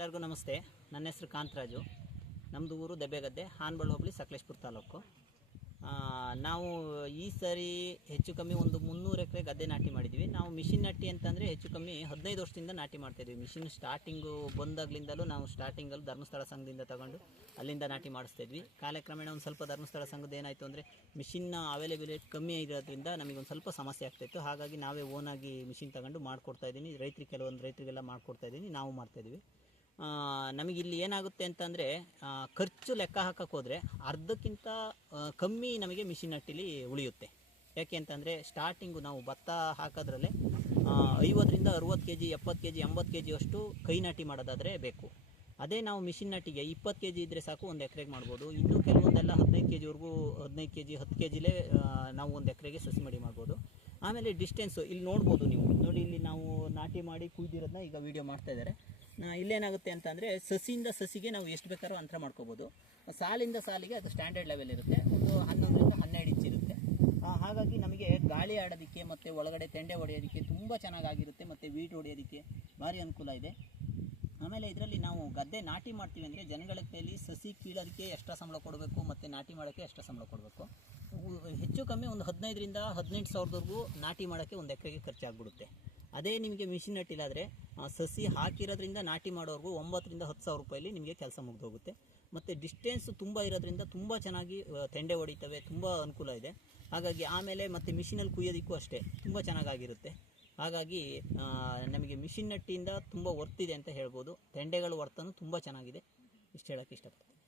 ಎಲ್ಲರಿಗೂ ನಮಸ್ತೆ. ನನ್ನ ಹೆಸರು ಕಾಂತರಾಜು. ನಮ್ಮದು ಊರು ದೆಬ್ಬೆಗದ್ದೆ, ಹಾನಬಾಳು ಹೋಬಳಿ, ಸಕಲೇಶಪುರ ತಾಲೂಕು. ನಾವು ಈ ಸರಿ ಹೆಚ್ಚು ಕಮ್ಮಿ ಒಂದು 300 ಎಕರೆ ಗದ್ದೆ ನಾಟಿ ಮಾಡಿದ್ವಿ. ನಾವು ಮಿಷಿನ್ ನಾಟಿ ಅಂತಂದರೆ ಹೆಚ್ಚು ಕಮ್ಮಿ 15 ವರ್ಷದಿಂದ ನಾಟಿ ಮಾಡ್ತಾಯಿದ್ವಿ. ಮಿಷಿನ್ ಸ್ಟಾರ್ಟಿಂಗು ಬಂದಾಗಲಿಂದಲೂ ನಾವು ಸ್ಟಾರ್ಟಿಂಗಲ್ಲಿ ಧರ್ಮಸ್ಥಳ ಸಂಘದಿಂದ ತಗೊಂಡು ಅಲ್ಲಿಂದ ನಾಟಿ ಮಾಡಿಸ್ತಾಯಿದ್ವಿ. ಕಾಲಕ್ರಮೇಣ ಒಂದು ಸ್ವಲ್ಪ ಧರ್ಮಸ್ಥಳ ಸಂಘದ ಏನಾಯಿತು ಅಂದರೆ ಮಿಷಿನ್ನ ಅವೈಲೇಬಿಲಿಟಿ ಕಮ್ಮಿ ಇರೋದ್ರಿಂದ ನಮಗೊಂದು ಸ್ವಲ್ಪ ಸಮಸ್ಯೆ ಆಗ್ತಾಯಿತ್ತು. ಹಾಗಾಗಿ ನಾವೇ ಓನಾಗಿ ಮಿಷಿನ್ ತಗೊಂಡು ಮಾಡ್ಕೊಡ್ತಾಯಿದ್ದೀನಿ. ಕೆಲವೊಂದು ರೈತರಿಗೆಲ್ಲ ಮಾಡ್ಕೊಡ್ತಾಯಿದ್ದೀನಿ, ನಾವು ಮಾಡ್ತಾಯಿದ್ವಿ. ನಮಗಿಲ್ಲಿ ಏನಾಗುತ್ತೆ ಅಂತಂದರೆ ಖರ್ಚು ಲೆಕ್ಕ ಹಾಕಕ್ಕೆ ಹೋದರೆ ಅರ್ಧಕ್ಕಿಂತ ಕಮ್ಮಿ ನಮಗೆ ಮಿಷಿನ್ ನಟ್ಟಿಲಿ ಉಳಿಯುತ್ತೆ. ಯಾಕೆ ಅಂತಂದರೆ ಸ್ಟಾರ್ಟಿಂಗು ನಾವು ಭತ್ತ ಹಾಕೋದ್ರಲ್ಲೇ 50ರಿಂದ 60 kg, 70 kg, 80 kg ಅಷ್ಟು ಕೈ ನಾಟಿ ಮಾಡೋದಾದರೆ ಬೇಕು. ಅದೇ ನಾವು ಮಿಷಿನ್ ನಾಟಿಗೆ 20 kg ಇದ್ದರೆ ಸಾಕು, ಒಂದು ಎಕರೆಗೆ ಮಾಡ್ಬೋದು. ಇನ್ನೂ ಕೆಲವೊಂದೆಲ್ಲ 15 kgವರೆಗೂ 15 kg 10 kgಲೇ ನಾವು ಒಂದು ಎಕರೆಗೆ ಸಸಿ ಮಡಿ ಮಾಡ್ಬೋದು. ಆಮೇಲೆ ಡಿಸ್ಟೆನ್ಸು ಇಲ್ಲಿ ನೋಡ್ಬೋದು ನೀವು ನೋಡಿ. ಇಲ್ಲಿ ನಾವು ನಾಟಿ ಮಾಡಿ ಕುಯ್ದಿರೋದನ್ನ ಈಗ ವೀಡಿಯೋ ಮಾಡ್ತಾಯಿದ್ದಾರೆ. ಇಲ್ಲೇನಾಗುತ್ತೆ ಅಂತಂದರೆ ಸಸಿಯಿಂದ ಸಸಿಗೆ ನಾವು ಎಷ್ಟು ಬೇಕಾದ್ರೂ ಅಂತರ ಮಾಡ್ಕೋಬೋದು. ಸಾಲಿಂದ ಸಾಲಿಗೆ ಅದು ಸ್ಟ್ಯಾಂಡರ್ಡ್ ಲೆವೆಲ್ ಇರುತ್ತೆ, ಒಂದು 11ರಿಂದ 12 ಇಂಚ್ ಇರುತ್ತೆ. ಹಾಗಾಗಿ ನಮಗೆ ಗಾಳಿ ಆಡೋದಕ್ಕೆ ಮತ್ತು ಒಳಗಡೆ ತೆಂಡೆ ಹೊಡೆಯೋದಕ್ಕೆ ತುಂಬ ಚೆನ್ನಾಗಿರುತ್ತೆ, ಮತ್ತು ವೀಟ್ ಹೊಡೆಯೋದಕ್ಕೆ ಭಾರಿ ಅನುಕೂಲ ಇದೆ. ಆಮೇಲೆ ಇದರಲ್ಲಿ ನಾವು ಗದ್ದೆ ನಾಟಿ ಮಾಡ್ತೀವಿ ಅಂದರೆ ಜನಗಳ ಕೈಯಲ್ಲಿ ಸಸಿ ಕೀಳೋದಕ್ಕೆ ಎಕ್ಸ್ಟ್ರಾ ಸಂಬಳ ಕೊಡಬೇಕು, ಮತ್ತು ನಾಟಿ ಮಾಡೋಕ್ಕೆ ಎಕ್ಸ್ಟ್ರಾ ಸಂಬಳ ಕೊಡಬೇಕು. ಹೆಚ್ಚು ಕಮ್ಮಿ ಒಂದು 15ರಿಂದ 18 ಸಾವಿರದವರೆಗೂ ನಾಟಿ ಮಾಡೋಕ್ಕೆ ಒಂದು ಎಕರೆಗೆ ಖರ್ಚಾಗ್ಬಿಡುತ್ತೆ. ಅದೇ ನಿಮಗೆ ಮಿಷಿನ್ ನಟ್ಟಿಲಾದರೆ ಸಸಿ ಹಾಕಿರೋದ್ರಿಂದ ನಾಟಿ ಮಾಡೋರ್ಗೂ 9ರಿಂದ 10 ಸಾವಿರ ರೂಪಾಯಲ್ಲಿ ನಿಮಗೆ ಕೆಲಸ ಮುಗಿದೋಗುತ್ತೆ. ಮತ್ತು ಡಿಸ್ಟೆನ್ಸು ತುಂಬ ಇರೋದ್ರಿಂದ ತುಂಬ ಚೆನ್ನಾಗಿ ತೆಂಡೆ ಹೊಡಿತವೆ, ತುಂಬ ಅನುಕೂಲ ಇದೆ. ಹಾಗಾಗಿ ಆಮೇಲೆ ಮತ್ತು ಮಿಷಿನಲ್ಲಿ ಕುಯ್ಯೋದಕ್ಕೂ ಅಷ್ಟೇ ತುಂಬ ಚೆನ್ನಾಗಿರುತ್ತೆ. ಹಾಗಾಗಿ ನಮಗೆ ಮಿಷಿನ್ ನಟ್ಟಿಯಿಂದ ತುಂಬ ವರ್ತಿದೆ ಅಂತ ಹೇಳ್ಬೋದು. ತೆಂಡೆಗಳು ವರ್ತನೂ ತುಂಬ ಚೆನ್ನಾಗಿದೆ. ಇಷ್ಟು ಹೇಳೋಕ್ಕೆ ಇಷ್ಟಪಡ್ತೀನಿ.